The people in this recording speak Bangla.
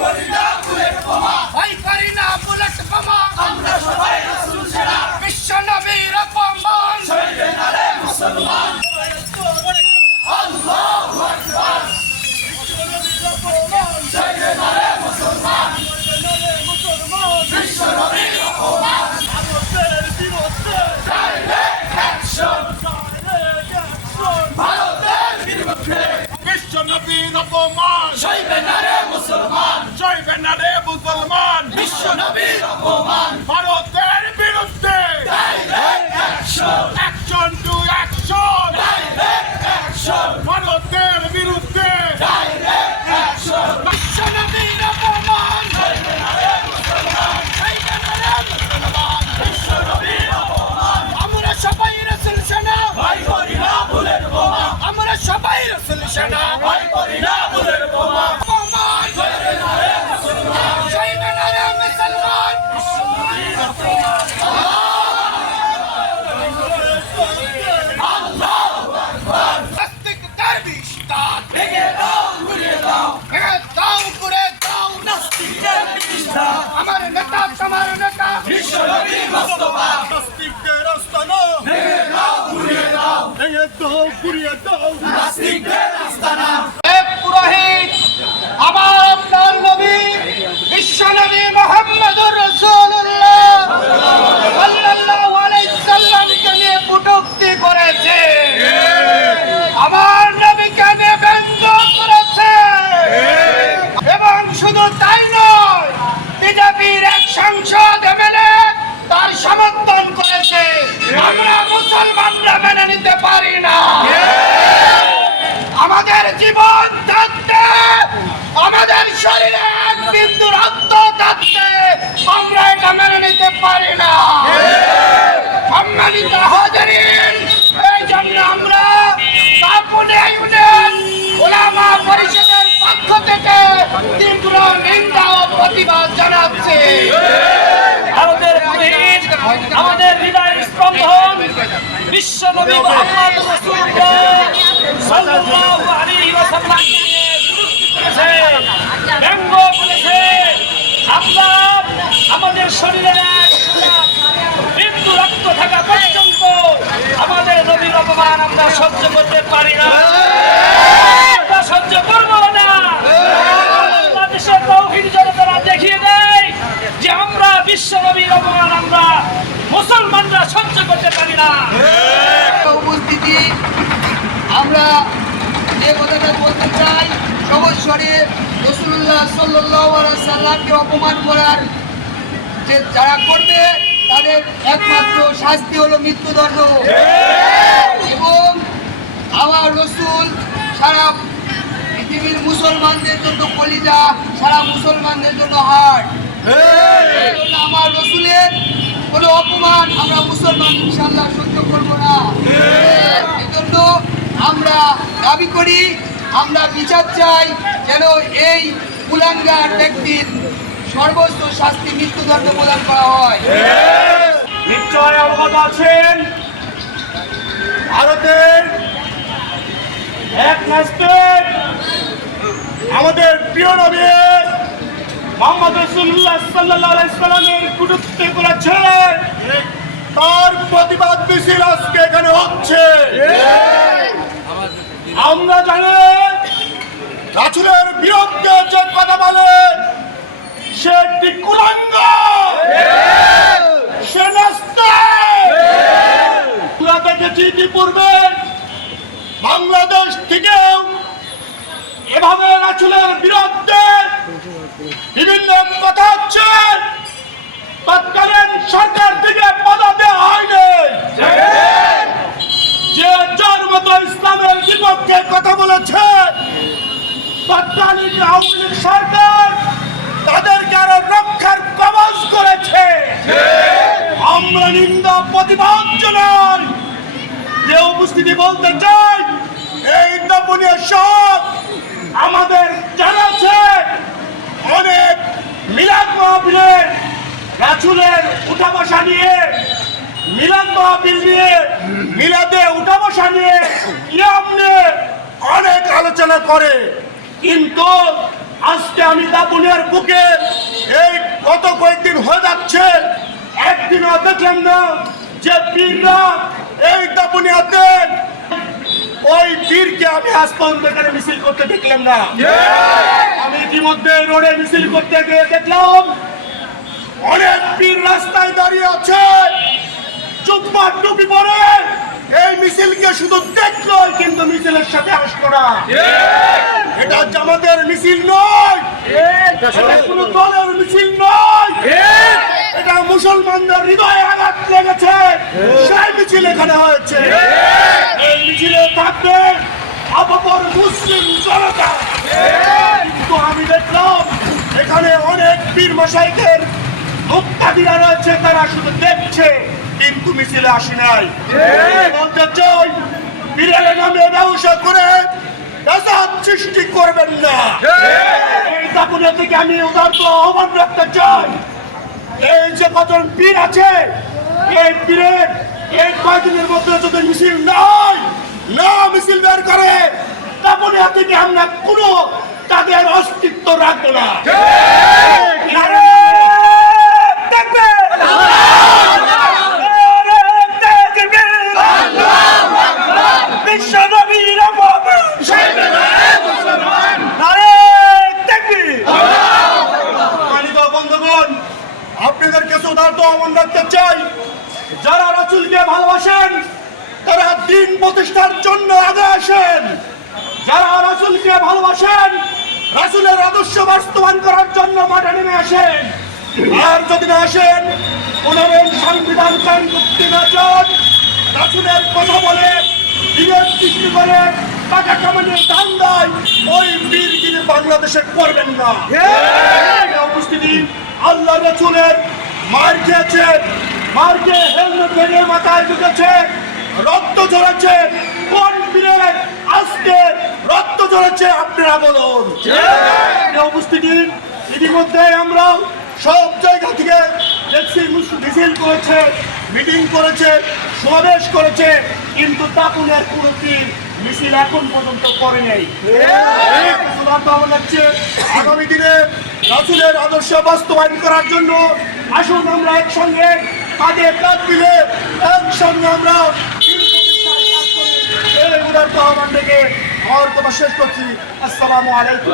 করি না বুলেট বোমা ভয় করি না বুলেট বোমা। আমরা সবাই রাসূল সেনা বিশ্ব নবীর অপমান সইবে না মুসলমান। আল্লাহু আকবার। সইবে না মুসলমান। বিশ্ব নবীর অপমান ডাইরেক্ট অ্যাকশন ভারতের বিরুদ্ধে। বিশ্ব নবীর অপমান সইবে না রে মুসলমান জয়বে না রে মুসলমান বিশ্ব নবীর অপমান ভারতের বিজেপির এক সাংসদ এমএলএ তার সমর্থন করেছে। আমরা মুসলমানরা মেনে নিতে পারি না। আমাদের জীবন থাকতে আমাদের শরীরে এক বিন্দু রক্ত থাকতে আমরা এটা মেনে নিতে পারি না সম্মানিত হাজারিন এই জন্য আমরা কাপুনে ইউনিয়ন ওলামা পরিষদের পক্ষ থেকে তীব্র নিন্দা ও প্রতিবাদ জানাচ্ছি ভারতের প্রতিনিধি আমাদের হৃদয়ের স্পন্দন বিশ্ব নবী মোহাম্মদ রাসূলুল্লাহ সাল্লাল্লাহু আলাইহি করেছে ব্যঙ্গ করেছে আপনার আমাদের শরীরে এক রক্ত থাকা পর্যন্ত আমাদের নবীর অপমান আমরা সহ্য করতে পারি না আমরা সহ্য করব না বাংলাদেশের তৌহিদ জনতারা দেখিয়ে দেয় যে আমরা বিশ্ব নবীর অপমান আমরা মুসলমানরা সহ্য করতে পারি না। উপস্থিতি আমরা যে কথাটা বলতে চাই সমস্বরে রসুল্লাহ সাল্লাহ সাল্লামকে অপমান করার যে যারা করবে, তাদের একমাত্র শাস্তি হলো মৃত্যুদণ্ড। এবং আমার রসুল সারা পৃথিবীর মুসলমানদের জন্য কলিজা, সারা মুসলমানদের জন্য হাট আমার রসুলের কোনো অপমান আমরা মুসলমান ইনশাল্লাহ সহ্য করব না। এই জন্য আমরা দাবি করি, আমরা বিচার চাই যেন এই কুলাঙ্গার ব্যক্তির সর্বোচ্চ শাস্তি মৃত্যুদণ্ড প্রদান করা হয়। নিশ্চয় অবগত আছেন। ভারতের এক আমাদের প্রিয় নবী মোহাম্মদ রসুল্লাহ সাল্লাহ কুটুক্তি করেছে। তার প্রতিবাদ মিছিল আজকে এখানে হচ্ছে। আমরা জানি রাসুলের বিরুদ্ধে যে কথা বলে, সে একটি কুলাঙ্গ। সে দেখেছি ইতিপূর্বে বাংলাদেশ থেকেও এভাবে রাসুলের বিরুদ্ধে বিভিন্ন কথা হচ্ছে, তৎকালীন সরকার থেকে দেওয়া হয়নি। যে যার মতো ইসলামের বিপক্ষে কথা বলেছে, তৎকালীন আওয়ামী সরকার তাদেরকে আরও রক্ষার কবচ করেছে। আমরা নিন্দা প্রতিবাদ জানাই। যে উপস্থিতি বলতে চাই, এই নবনীয় সব আমাদের জানা আছে অনেক মিলাদ মাহফিলের রাসুলের উঠা বসা নিয়ে, মিলাদ মাহফিল নিয়ে, মিলাদে উঠা বসা নিয়ে অনেক আলোচনা করে। কিন্তু আজকে আমি দাপুনিয়ার বুকে এই গত কয়েকদিন হয়ে যাচ্ছে, একদিনও দেখলাম না যে বীররা এই দাপুনিয়াতে ওই বীরকে আমি আজ পর্যন্ত মিছিল করতে দেখলাম না। ইতিমধ্যে রোডে মিছিল করতে গিয়ে দেখলাম অনেক বীর রাস্তায় দাঁড়িয়ে আছে। চুপমা টুপি পরে এই মিছিলকে শুধু দেখল কিন্তু মিছিলের সাথে আসলো না। এটা জামাতের মিছিল নয়। এটা কোনো দলের মিছিল নয়। এটা মুসলমানদের হৃদয়ে আঘাত লেগেছে। সেই মিছিল এখানে হয়েছে। এই মিছিলে থাকবে আপাতর মুসলিম জনতা কিন্তু আমি দেখলাম এখানে বীর মশাইদের ভক্তাদিরা রয়েছে তারা শুধু দেখছে কিন্তু মিছিলে আসি নাই। বলতে চাই নামে ব্যবসা করে সৃষ্টি করবেন না। এই দাপুনের থেকে আমি উদার্ত আহ্বান রাখতে চাই। এই যে কজন বীর আছে এই বীরের এই কয়দিনের মধ্যে যদি মিছিল নাই না মিছিল বের করে তারপরে থেকে আমরা কোনো তাদের অস্তিত্ব রাখব না। আহ্বান রাখতে চাই। যারা রাসূলকে ভালোবাসেন তারা দিন প্রতিষ্ঠার জন্য আগে আসেন। যারা রাসূলকে ভালোবাসেন রাসূলের আদর্শ বাস্তবায়ন করার জন্য মাঠে নেমে আসেন। আর যদি না আসেন পুনরের সংবিধান কায়ন করতে না চান রাসূলের কথা বলে দিনের সৃষ্টি করে টাকা কামানোর ধান্দায় ওই বীরগিরি বাংলাদেশে করবেন না। উপস্থিতি আল্লাহ রসুলের মার খেয়েছে মার খেয়ে হেলমেট ভেঙে মাথায় ঢুকেছে রক্ত ঝরেছে কোন বীরের আজকে রক্ত ঝরেছে আপনারা বলুন। উপস্থিতি ইতিমধ্যে আমরা সব জায়গা থেকে দেখছি মিছিল করেছে মিটিং করেছে সমাবেশ করেছে কিন্তু তাপুনের কোনো তীর মিছিল এখন পর্যন্ত করে নেই সুধার পাওয়া লাগছে আগামী দিনে রাসুলের আদর্শ বাস্তবায়ন করার জন্য আসুন আমরা একসঙ্গে কাজে কাজ দিলে একসঙ্গে আমরা আমার কথা শেষ করছি। আসসালামু আলাইকুম।